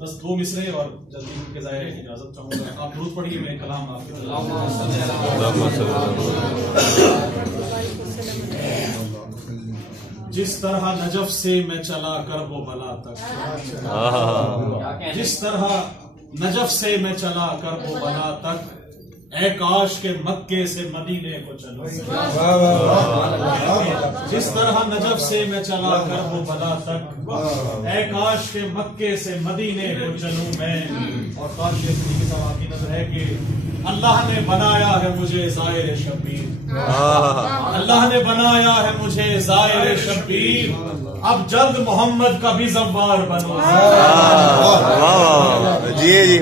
بس 2 مصرے اور جلدی کے ذائقے اجازت چاہوں گا. آپ درود پڑھیے, میں کلام آپ کی طرف. جس طرح نجف سے میں چلا کرب و بلا تک, جس طرح نجف سے میں چلا کرب و بلا تک, اے کاش کے مکے سے مدینے کو چلوں. جس طرح نجف سے میں چلا کرب و بلا تک, اے کاش کے مکے سے مدینے کو چلوں میں. اور کاش یہ طریقے سے آپ کی نظر ہے کہ اللہ نے بنایا ہے مجھے زائر شبیر, اللہ نے بنایا ہے مجھے زائر شبیر, اب جلد محمد کا بھی زوار بنوں.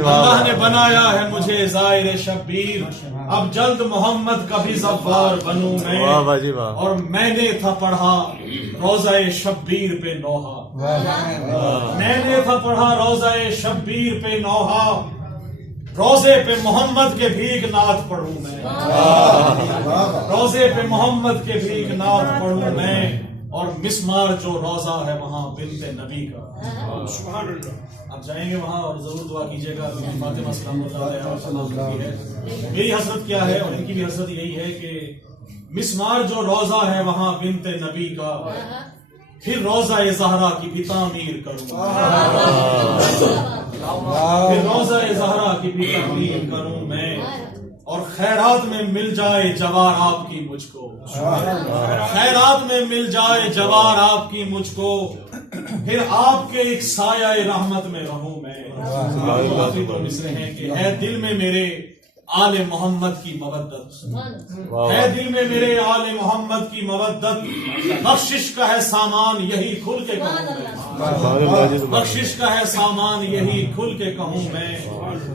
اللہ نے بنایا ہے مجھے زائر شبیر, اب جلد محمد کا بھی زوار بنوں میں. اور میں نے تھا پڑھا روضہ شبیر پہ نوحہ, میں نے تھا پڑھا روضہ شبیر پہ نوحہ, روزے پہ محمد کے بھیگ نعت پڑھوں میں, روزے پہ محمد کے بھیگ نعت پڑھوں میں. اور مسمار جو روزہ ہے وہاں بنت نبی کا. آپ جائیں گے وہاں اور ضرور دعا کیجیے گا. فاطمہ سلام اللہ علیہا کی ہے, میری حسرت کیا ہے اور ان کی بھی حسرت یہی ہے کہ مسمار جو روزہ ہے وہاں بنت نبی کا, پھر روزہ زہرا کی بھی تعمیر کروں, پھر روزہ زہرا کی بھی تعمیر کروں میں. اور خیرات میں مل جائے جوار آپ کی مجھ کو, خیرات میں مل جائے جوار آپ کی مجھ کو, پھر آپ کے ایک سایہ رحمت میں رہوں میں. تو مصرے ہیں کہ ہے دل میں میرے آل محمد کی مودت, ہے دل میں میرے آل محمد کی مودت, بخشش کا ہے سامان یہی کھل کے کہوں میں, بخشش کا ہے سامان یہی کھل کے کہوں میں.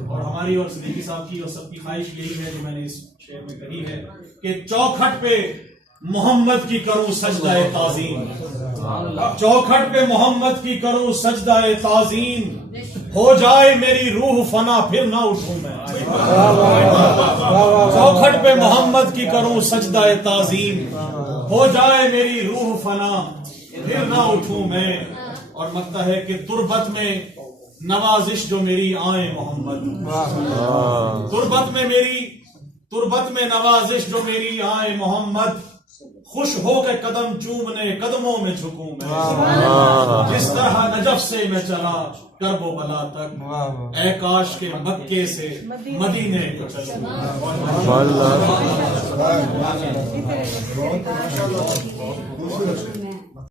اور ہماری اور صدیقی صاحب کی اور سب کی خواہش یہی ہے جو میں نے اس شعر میں کہی ہے کہ چوکھٹ پہ محمد کی کروں سجدہ تعظیم, چوکھٹ پہ محمد کی کروں سجدہ تعظیم, ہو جائے میری روح فنا پھر نہ اٹھوں میں. چوکھٹ پہ محمد کی کروں سجدہ تعظیم, ہو جائے میری روح فنا پھر نہ اٹھوں میں. اور مکتا ہے کہ تربت میں نوازش جو میری آئے محمد, تربت میں نوازش جو میری آئے محمد, خوش ہو کے قدم چومنے قدموں میں جھکوں میں. جس طرح نجف سے میں چلا کرب و بلا تک, اے کاش کے مکے سے مدینے کو چلوں.